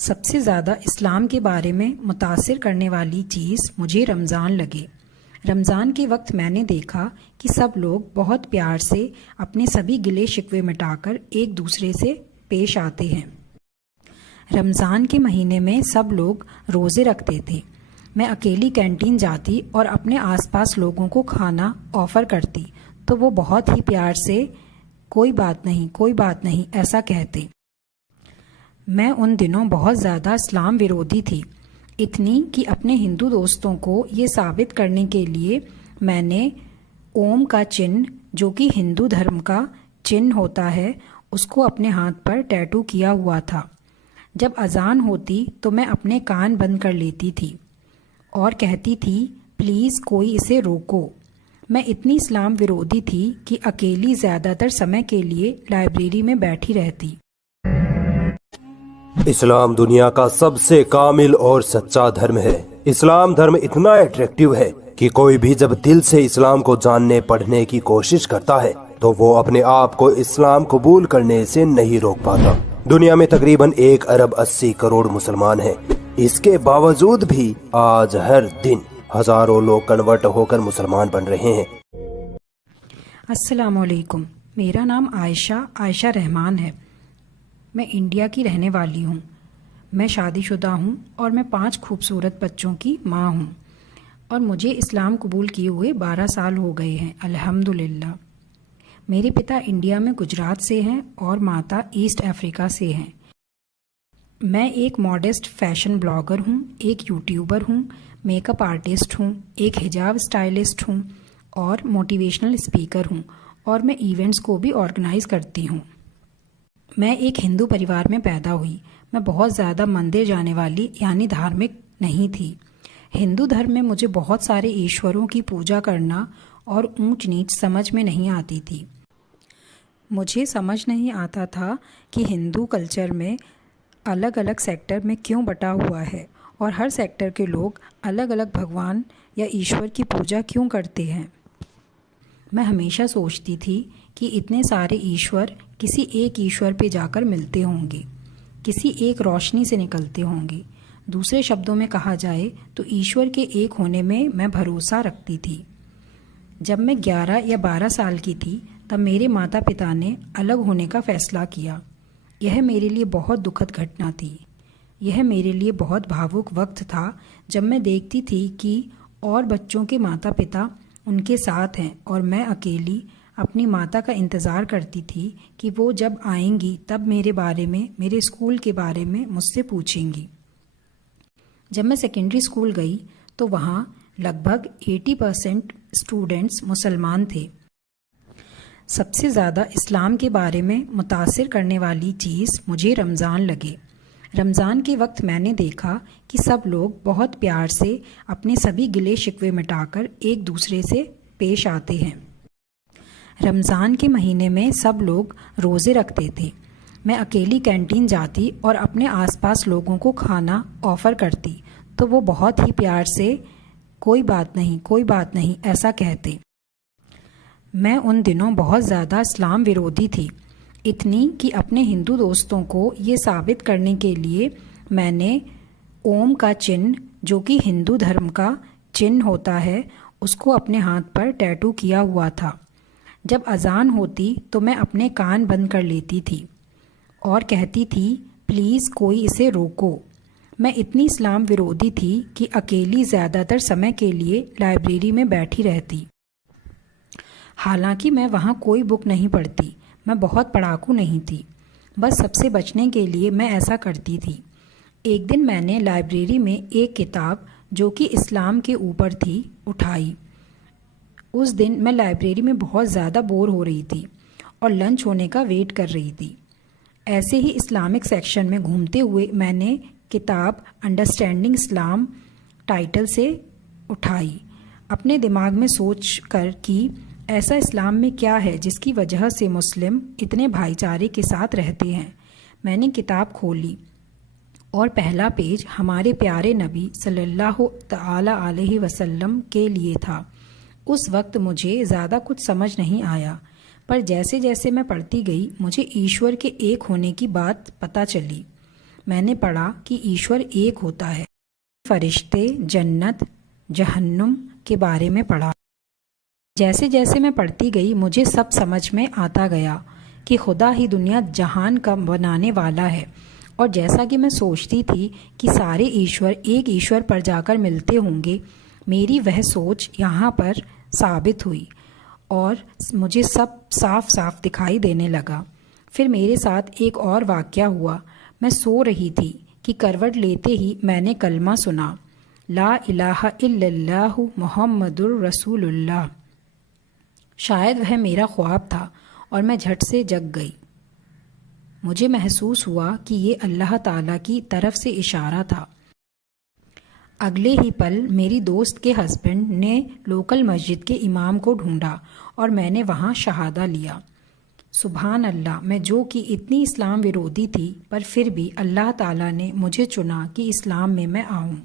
सबसे ज़्यादा इस्लाम के बारे में मुतासिर करने वाली चीज़ मुझे रमज़ान लगे। रमज़ान के वक्त मैंने देखा कि सब लोग बहुत प्यार से अपने सभी गिले शिकवे मिटाकर एक दूसरे से पेश आते हैं। रमज़ान के महीने में सब लोग रोज़े रखते थे। मैं अकेली कैंटीन जाती और अपने आसपास लोगों को खाना ऑफ़र करती तो वो बहुत ही प्यार से कोई बात नहीं ऐसा कहते। मैं उन दिनों बहुत ज़्यादा इस्लाम विरोधी थी, इतनी कि अपने हिंदू दोस्तों को ये साबित करने के लिए मैंने ओम का चिन्ह, जो कि हिंदू धर्म का चिन्ह होता है, उसको अपने हाथ पर टैटू किया हुआ था। जब अजान होती तो मैं अपने कान बंद कर लेती थी और कहती थी, प्लीज़ कोई इसे रोको। मैं इतनी इस्लाम विरोधी थी कि अकेली ज़्यादातर समय के लिए लाइब्रेरी में बैठी रहती। इस्लाम दुनिया का सबसे कामिल और सच्चा धर्म है। इस्लाम धर्म इतना अट्रैक्टिव है कि कोई भी जब दिल से इस्लाम को जानने पढ़ने की कोशिश करता है तो वो अपने आप को इस्लाम कबूल करने से नहीं रोक पाता। दुनिया में तकरीबन 1 अरब 80 करोड़ मुसलमान हैं। इसके बावजूद भी आज हर दिन हजारों लोग कन्वर्ट होकर मुसलमान बन रहे हैं। अस्सलामुअलैकुम, मेरा नाम आयशा रहमान है। मैं इंडिया की रहने वाली हूँ। मैं शादीशुदा हूँ और मैं 5 खूबसूरत बच्चों की माँ हूँ और मुझे इस्लाम कबूल किए हुए 12 साल हो गए हैं, अल्हम्दुलिल्लाह। मेरे पिता इंडिया में गुजरात से हैं और माता ईस्ट अफ्रीका से हैं। मैं एक मॉडेस्ट फैशन ब्लॉगर हूँ, एक यूट्यूबर हूँ, मेकअप आर्टिस्ट हूँ, एक हिजाब स्टाइलिस्ट हूँ और मोटिवेशनल स्पीकर हूँ और मैं इवेंट्स को भी ऑर्गेनाइज़ करती हूँ। मैं एक हिंदू परिवार में पैदा हुई। मैं बहुत ज़्यादा मंदिर जाने वाली यानी धार्मिक नहीं थी। हिंदू धर्म में मुझे बहुत सारे ईश्वरों की पूजा करना और ऊंच नीच समझ में नहीं आती थी। मुझे समझ नहीं आता था कि हिंदू कल्चर में अलग अलग सेक्टर में क्यों बटा हुआ है और हर सेक्टर के लोग अलग अलग भगवान या ईश्वर की पूजा क्यों करते हैं। मैं हमेशा सोचती थी कि इतने सारे ईश्वर किसी एक ईश्वर पे जाकर मिलते होंगे, किसी एक रोशनी से निकलते होंगे। दूसरे शब्दों में कहा जाए तो ईश्वर के एक होने में मैं भरोसा रखती थी। जब मैं 11 या 12 साल की थी तब मेरे माता पिता ने अलग होने का फ़ैसला किया। यह मेरे लिए बहुत दुखद घटना थी। यह मेरे लिए बहुत भावुक वक्त था जब मैं देखती थी कि और बच्चों के माता पिता उनके साथ हैं और मैं अकेली अपनी माता का इंतज़ार करती थी कि वो जब आएंगी तब मेरे बारे में, मेरे स्कूल के बारे में मुझसे पूछेंगी। जब मैं सेकेंडरी स्कूल गई तो वहाँ लगभग 80% स्टूडेंट्स मुसलमान थे। सबसे ज़्यादा इस्लाम के बारे में मुतासिर करने वाली चीज़ मुझे रमज़ान लगे। रमज़ान के वक्त मैंने देखा कि सब लोग बहुत प्यार से अपने सभी गिले शिकवे मिटाकर एक दूसरे से पेश आते हैं। रमज़ान के महीने में सब लोग रोज़े रखते थे। मैं अकेली कैंटीन जाती और अपने आसपास लोगों को खाना ऑफ़र करती तो वो बहुत ही प्यार से कोई बात नहीं ऐसा कहते। मैं उन दिनों बहुत ज़्यादा इस्लाम विरोधी थी, इतनी कि अपने हिंदू दोस्तों को ये साबित करने के लिए मैंने ओम का चिन्ह, जो कि हिंदू धर्म का चिन्ह होता है, उसको अपने हाथ पर टैटू किया हुआ था। जब अजान होती तो मैं अपने कान बंद कर लेती थी और कहती थी, प्लीज़ कोई इसे रोको। मैं इतनी इस्लाम विरोधी थी कि अकेली ज़्यादातर समय के लिए लाइब्रेरी में बैठी रहती। हालांकि मैं वहाँ कोई बुक नहीं पढ़ती, मैं बहुत पढ़ाकू नहीं थी, बस सबसे बचने के लिए मैं ऐसा करती थी। एक दिन मैंने लाइब्रेरी में एक किताब जो कि इस्लाम के ऊपर थी उठाई। उस दिन मैं लाइब्रेरी में बहुत ज़्यादा बोर हो रही थी और लंच होने का वेट कर रही थी। ऐसे ही इस्लामिक सेक्शन में घूमते हुए मैंने किताब अंडरस्टैंडिंग इस्लाम टाइटल से उठाई, अपने दिमाग में सोच कर कि ऐसा इस्लाम में क्या है जिसकी वजह से मुस्लिम इतने भाईचारे के साथ रहते हैं। मैंने किताब खोली और पहला पेज हमारे प्यारे नबी सल्लल्लाहु तआला अलैहि वसल्लम के लिए था। उस वक्त मुझे ज़्यादा कुछ समझ नहीं आया, पर जैसे जैसे मैं पढ़ती गई मुझे ईश्वर के एक होने की बात पता चली। मैंने पढ़ा कि ईश्वर एक होता है। फरिश्ते, जन्नत, जहन्नुम के बारे में पढ़ा। जैसे जैसे मैं पढ़ती गई मुझे सब समझ में आता गया कि खुदा ही दुनिया जहान का बनाने वाला है। और जैसा कि मैं सोचती थी कि सारे ईश्वर एक ईश्वर पर जाकर मिलते होंगे, मेरी वह सोच यहाँ पर साबित हुई और मुझे सब साफ साफ दिखाई देने लगा। फिर मेरे साथ एक और वाक़या हुआ। मैं सो रही थी कि करवट लेते ही मैंने कलमा सुना, ला इलाहा इल्लल्लाहु मुहम्मदुर रसूलुल्लाह। शायद वह मेरा ख्वाब था और मैं झट से जग गई। मुझे महसूस हुआ कि ये अल्लाह ताला की तरफ से इशारा था। अगले ही पल मेरी दोस्त के हस्बैंड ने लोकल मस्जिद के इमाम को ढूंढा और मैंने वहाँ शहादा लिया। सुभान अल्लाह, मैं जो कि इतनी इस्लाम विरोधी थी, पर फिर भी अल्लाह ताला ने मुझे चुना कि इस्लाम में मैं आऊँ।